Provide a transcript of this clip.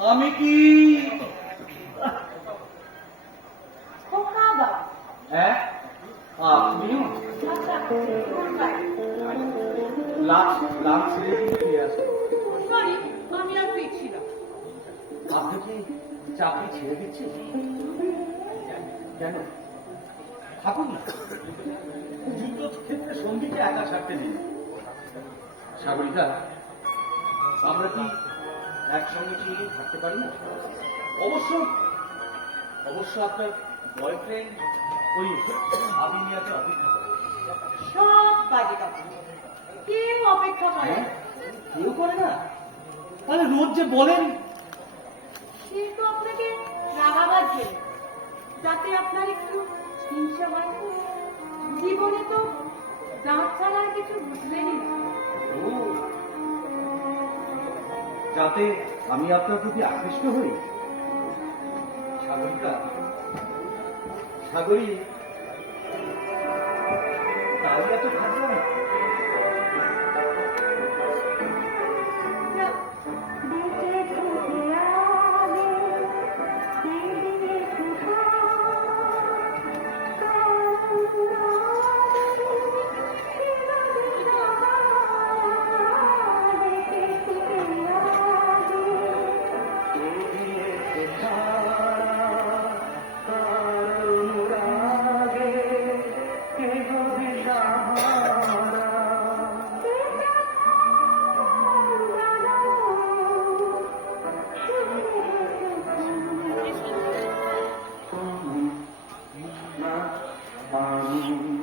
আমি কি? হ্যাঁ? আপনিও আচ্ছা আপনি কি চাকরি ছেড়ে দিচ্ছেন? কেন? থাকুন না। যুদ্ধক্ষেত্রে সঙ্গীকে একা ছাড়তে নেই। সাগরিকা আমরা কি একসঙ্গে চিরদিন থাকতে পারি না? অবশ্য অবশ্য আপনার বয়ফ্রেন্ড ওই অপেক্ষা করে। সব বাজে কেউ অপেক্ষা করে হ্যাঁ? না। কেউ করে না? তাহলে রোজ যে বলেন। সে তো আপনাকে রাগাবার জন্য যাতে আপনার একটু হিংসা হয় জীবনে তো দাঁত ছাড়া কিছু বুঝলেনই যাতে আমি আপনার প্রতি আকৃষ্ট হই। সাগরিকা সাগরী 啊